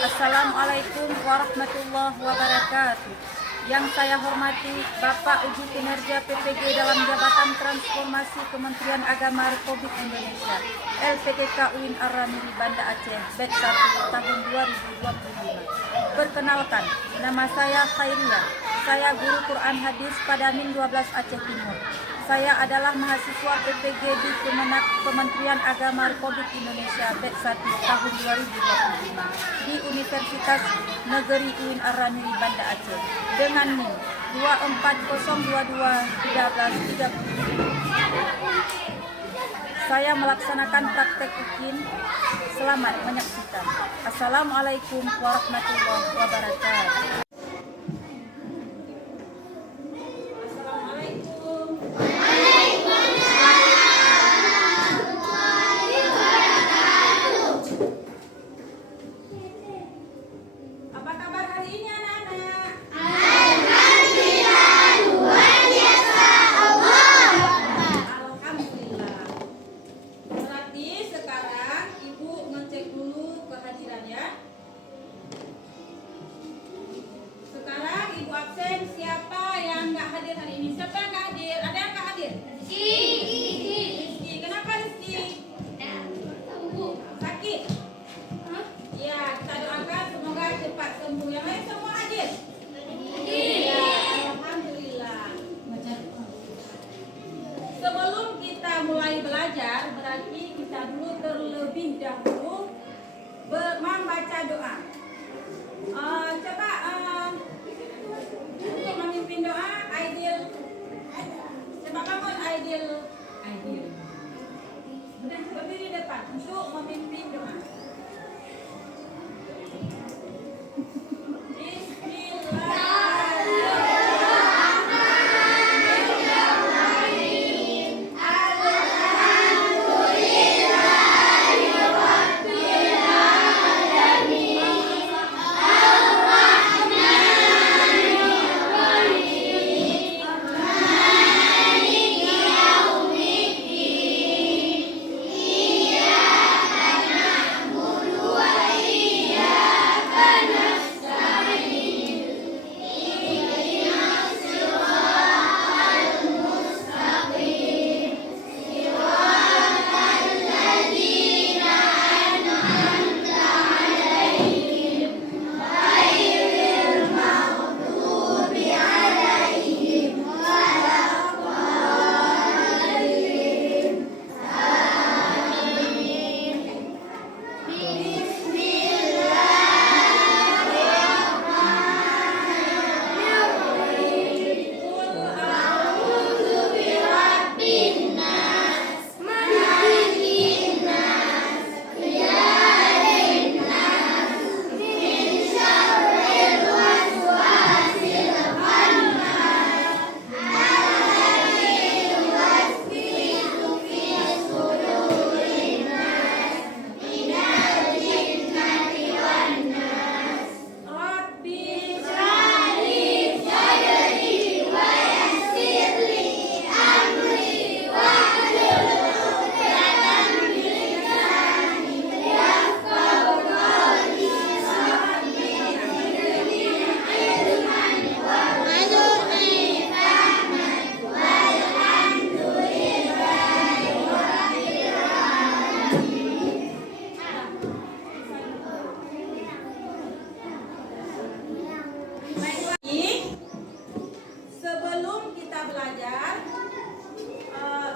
Assalamualaikum warahmatullahi wabarakatuh. Yang saya hormati Bapak Uji Kinerja PPG dalam Jabatan Transformasi Kementerian Agama Republik Indonesia LPTK UIN Ar-Ramili Banda Aceh Batch 1 tahun 2025. Perkenalkan, nama saya Khairiyah. Saya guru Quran Hadis pada Min 12 Aceh Timur. Saya adalah mahasiswa PPG di Kementerian Agama Republik Indonesia Batch 1 tahun 2025 di Universitas Negeri UIN Ar-Ramili Banda Aceh dengan NIM 240221330. Saya melaksanakan praktek UKIN. Selamat menyaksikan. Assalamualaikum warahmatullahi wabarakatuh. Siapa yang nggak hadir hari ini? Siapa yang nggak hadir? Ada yang nggak hadir? Rizky. Kenapa Rizky? Sakit? Ya, kita doakan semoga cepat sembuh. Yang lain semua hadir? Ya, alhamdulillah. Sebelum kita mulai belajar, berarti kita dulu terlebih dahulu membaca doa. Coba untuk memimpin doa, Aidil. Coba kamu Aidil. Berdiri depan untuk memimpin doa.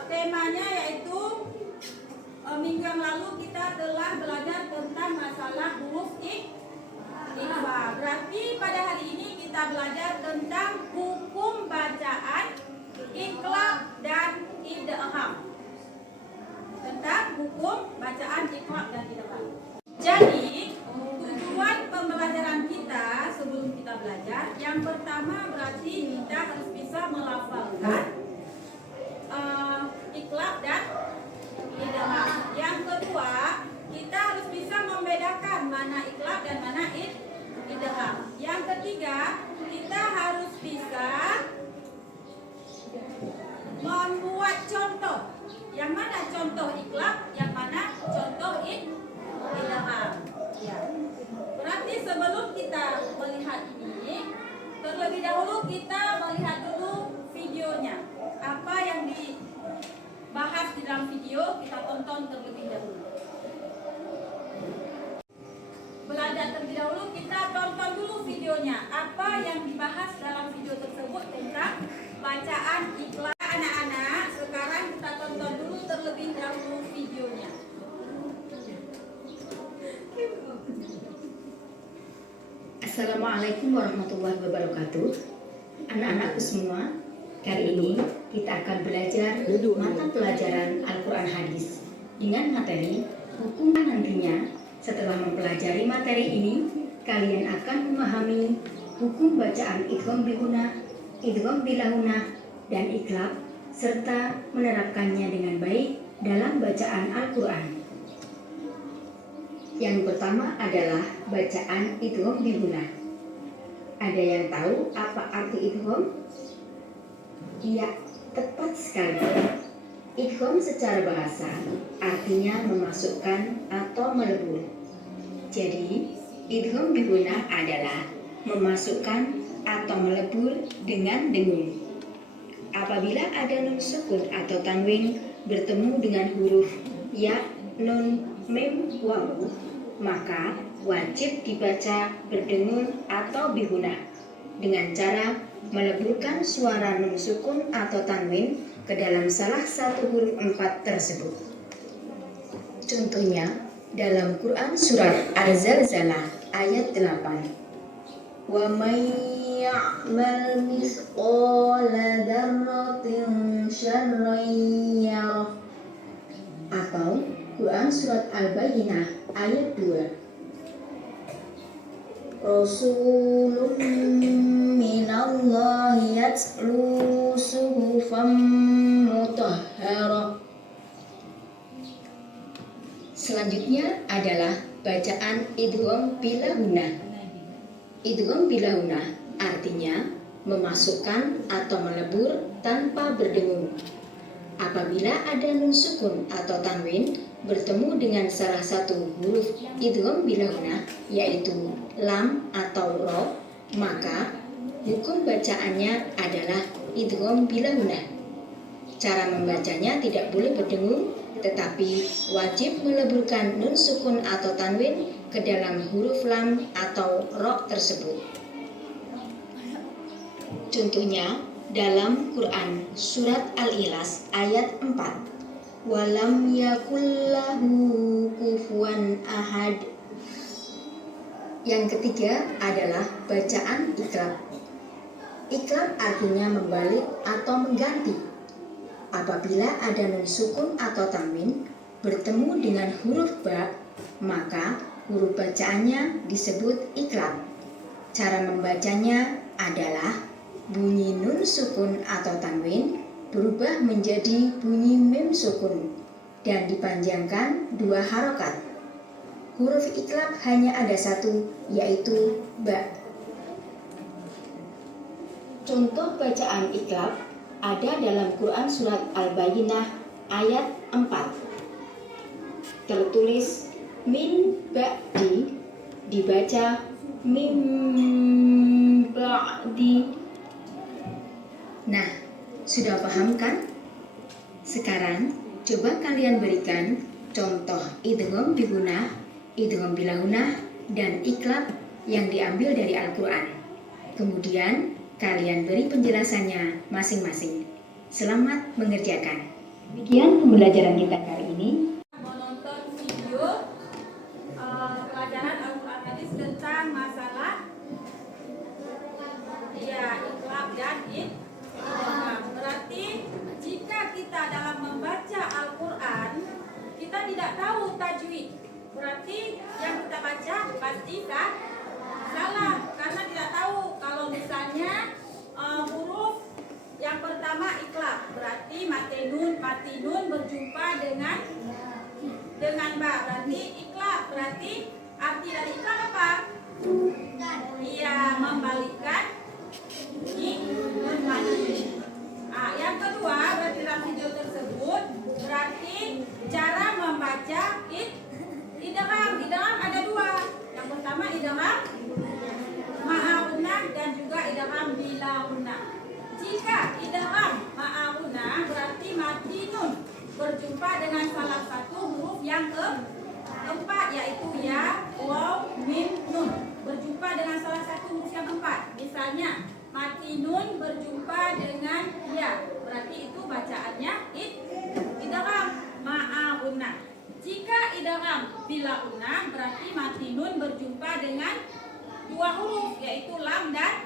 Temanya yaitu minggu yang lalu kita telah belajar tentang masalah huruf ikhfa. Berarti pada hari ini kita belajar tentang hukum bacaan iqlab dan idgham. Tentang hukum bacaan iqlab dan idgham. Jadi tujuan pembelajaran kita sebelum kita belajar, yang pertama berarti kita harus bisa melafalkan iqlab dan idgham. Yang kedua, kita harus bisa membedakan mana iqlab dan mana idgham. Yang ketiga, kita harus bisa membuat contoh. Yang mana contoh iqlab, yang mana contoh idgham. Ya. Berarti terlebih dahulu kita melihat dulu videonya. Apa yang dibahas di dalam video kita tonton terlebih dahulu. Belajar terlebih dahulu kita tonton dulu videonya. Apa yang dibahas dalam video tersebut tentang bacaan iklan. Anak-anak, sekarang kita tonton dulu terlebih dahulu videonya. Assalamualaikum warahmatullahi wabarakatuh. Anak-anakku semua, kali ini kita akan belajar mata pelajaran Al-Quran Hadis dengan materi hukum. Nantinya setelah mempelajari materi ini, kalian akan memahami hukum bacaan idgham bihuna, idgham bilahuna, dan iklab, serta menerapkannya dengan baik dalam bacaan Al-Quran. Yang pertama adalah bacaan idgham bihuna. Ada yang tahu apa arti idgham? Ya, tepat sekali. Idgham secara bahasa artinya memasukkan atau melebur. Jadi, idgham bihuna adalah memasukkan atau melebur dengan dengung. Apabila ada nun sukun atau tanwin bertemu dengan huruf ya, nun, mim, waw, maka wajib dibaca berdengung atau bihuna dengan cara meleburkan suara nun sukun atau tanwin ke dalam salah satu huruf 4 tersebut. Contohnya dalam Quran surat Al-Zalzalah ayat 8. Wa may ya'mal mithqala dzarratin syarran yarah. Atau Quran surat Al-Bayyinah ayat 2. Rasulun minallahi yatlu suhufan mutahharah. Selanjutnya adalah bacaan idgham bilahuna. Idgham bilahuna artinya memasukkan atau melebur tanpa berdengung. Apabila ada nun sukun atau tanwin bertemu dengan salah satu huruf idgham bilahuna, yaitu lam atau ro, maka hukum bacaannya adalah idgham bilahuna. Cara membacanya tidak boleh berdengung, tetapi wajib meleburkan nun sukun atau tanwin ke dalam huruf lam atau ro tersebut. Contohnya dalam Quran surat Al-Ikhlas ayat 4. Walam yakullahu kufuwan ahad. Yang ketiga adalah bacaan iklab. Iklab artinya membalik atau mengganti. Apabila ada nun sukun atau tanwin bertemu dengan huruf ba, maka huruf bacaannya disebut iklab. Cara membacanya adalah bunyi nun sukun atau tanwin berubah menjadi bunyi mim sukun dan dipanjangkan 2 harokat. Huruf iklab hanya ada satu, yaitu ba. Contoh bacaan iklab ada dalam Quran surat Al-Bayyinah ayat 4. Tertulis min ba'di, dibaca min ba'di. Nah, sudah paham kan? Sekarang coba kalian berikan contoh idgham bihuna, idgham bilahuna, dan iklab yang diambil dari Al-Quran. Kemudian kalian beri penjelasannya masing-masing. Selamat mengerjakan. Demikian pembelajaran kita kali ini. Menonton video pelajaran Al-Quran Hadis tentang masalah iklab dan idgham. Berarti jika kita dalam membaca Al-Quran kita tidak tahu tajwid, berarti yang kita baca pasti salah karena tidak tahu. Kalau misalnya huruf yang pertama iklab, berarti mati nun berjumpa dengan ba, berarti iklab. Berarti arti dari iklab apa? Iya, membalikkan nun mati. Yang kedua, berarti dalam video tersebut berarti cara membaca idgham. Idgham ada 2. Yang pertama idgham ma'ahunah dan juga idgham bi berjumpa dengan salah satu huruf yang keempat, yaitu ya, waw, mim, nun. Berjumpa dengan salah satu huruf yang keempat. Misalnya mati nun berjumpa dengan ya, berarti itu bacaannya idgham ma'aunna. Jika idgham bila'unna, berarti mati nun berjumpa dengan dua huruf, yaitu lam dan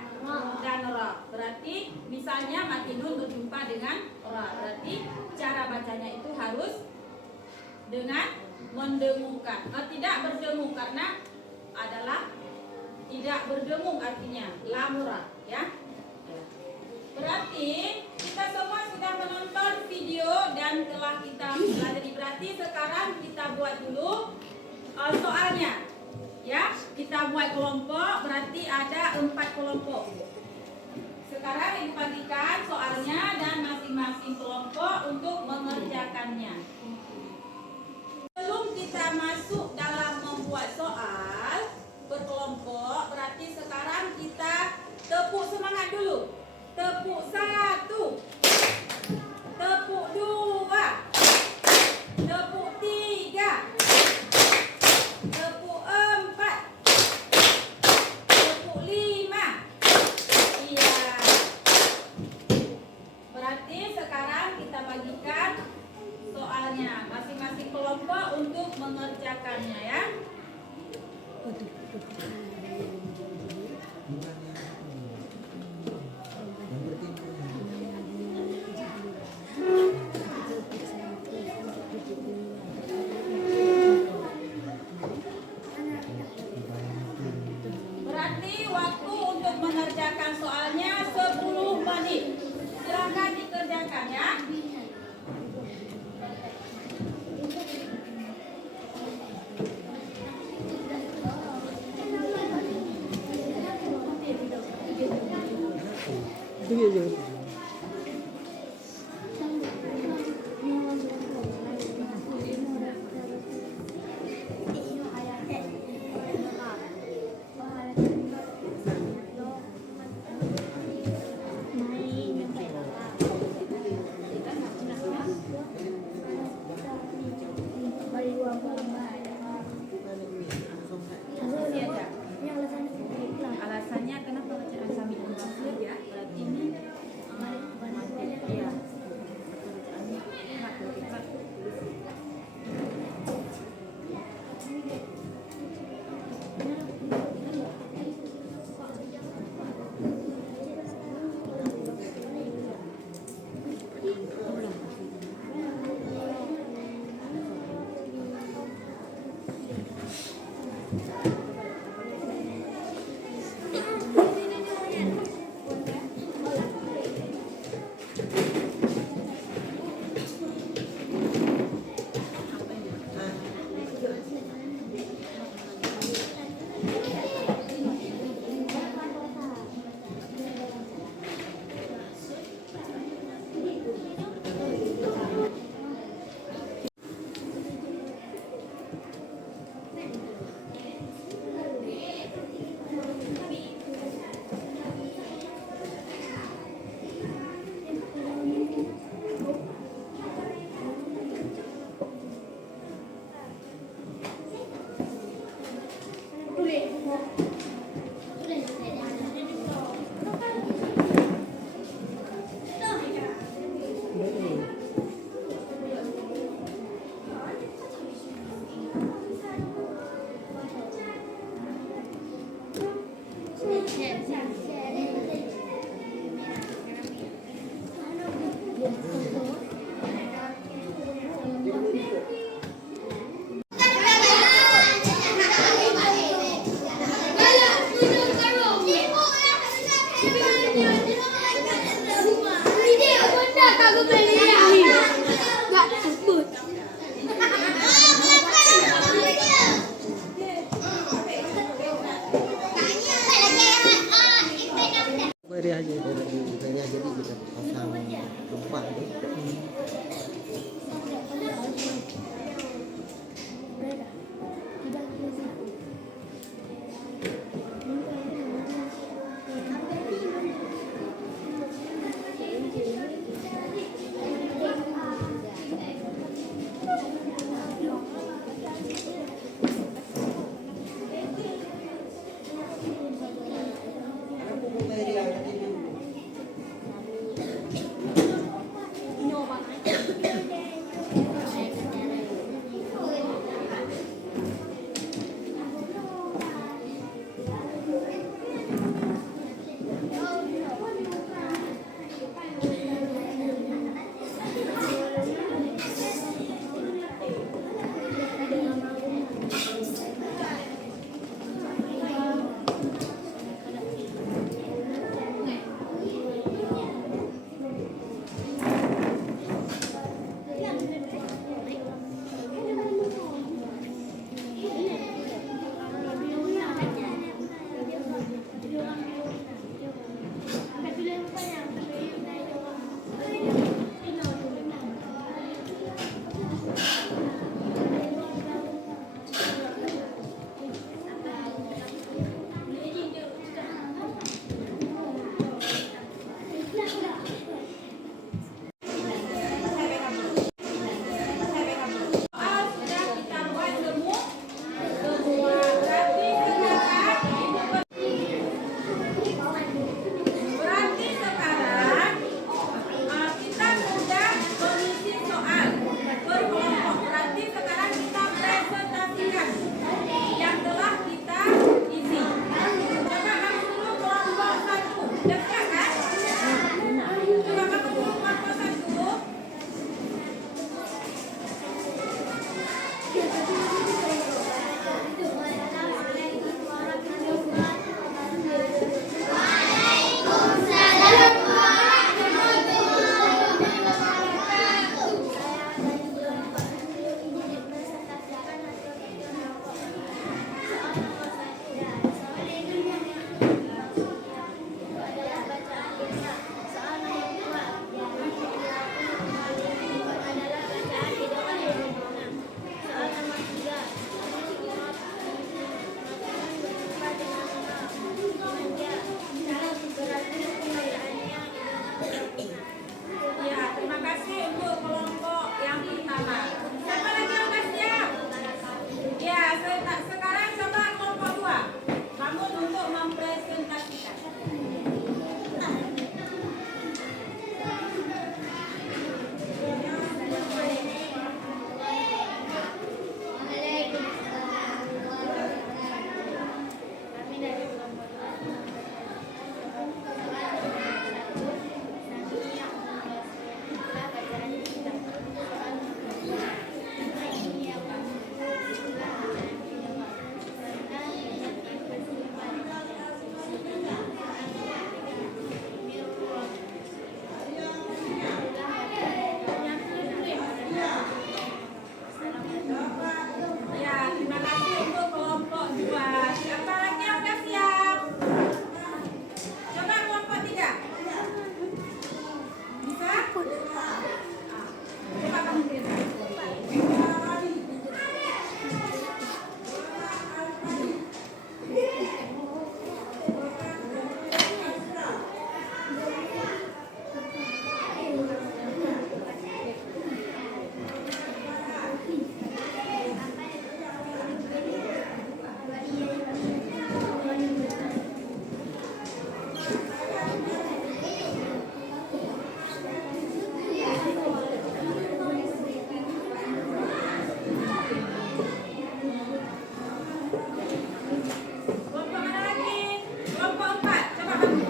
ra. Berarti misalnya mati nun berjumpa dengan ra, berarti cara bacanya itu harus dengan mendengungkan. Tidak berdengung, karena adalah tidak berdengung, artinya lam ra, ya. Berarti kita semua sudah menonton video dan telah kita pelajari. Berarti sekarang kita buat dulu soalnya, ya. Kita buat kelompok, berarti ada 4 kelompok. Sekarang Ibu bagikan soalnya dan masing-masing kelompok untuk mengerjakannya. Sebelum kita masuk dalam membuat soal berkelompok, berarti sekarang kita tepuk semangat dulu. Tepuk 1, tepuk 2, tepuk 3, tepuk 4, tepuk 5. Iya. Berarti sekarang kita bagikan soalnya masing-masing kelompok untuk mengerjakannya, ya. Berarti waktu untuk mengerjakan soalnya 10 menit. Silakan dikerjakan, ya. Alasannya kenapa bacaan sami munfasil, ya? Berarti ini ya. sekarang coba kelompok 2 bangun untuk mempresentasikan. Ya, terima kasih untuk kelompok 2. Siapa lagi yang udah siap? Coba kelompok 3. Bisa? Coba kamu cerita. Kelompok mana lagi? Kelompok 4. Coba kamu.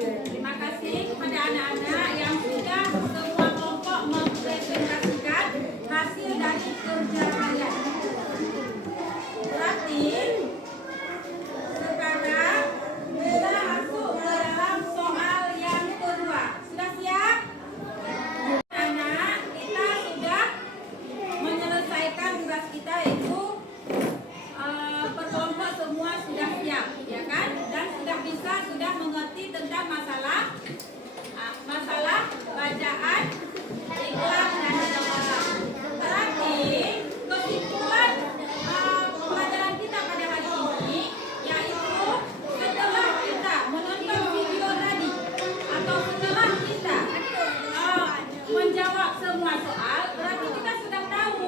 Terima kasih kepada anak-anak yang sudah semua kelompok mempresentasikan hasil dari kerja kalian. Berarti sekarang kita masuk ke dalam soal yang kedua. Sudah siap? Anak, kita sudah menyelesaikan tugas kita yaitu per kelompok semua sudah siap, ya kan? Dan sudah mengerti tentang masalah bacaan, iklan dan jawab. Berarti kesimpulan pelajaran kita pada hari ini yaitu setelah kita menonton video tadi atau setelah kita menjawab semua soal, berarti kita sudah tahu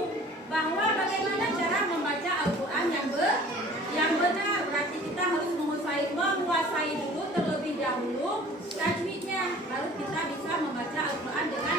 bahwa bagaimana cara membaca Al-Quran yang benar. Berarti kita harus menguasai dulu terlebih dahulu tajwidnya, baru kita bisa membaca Al-Quran dengan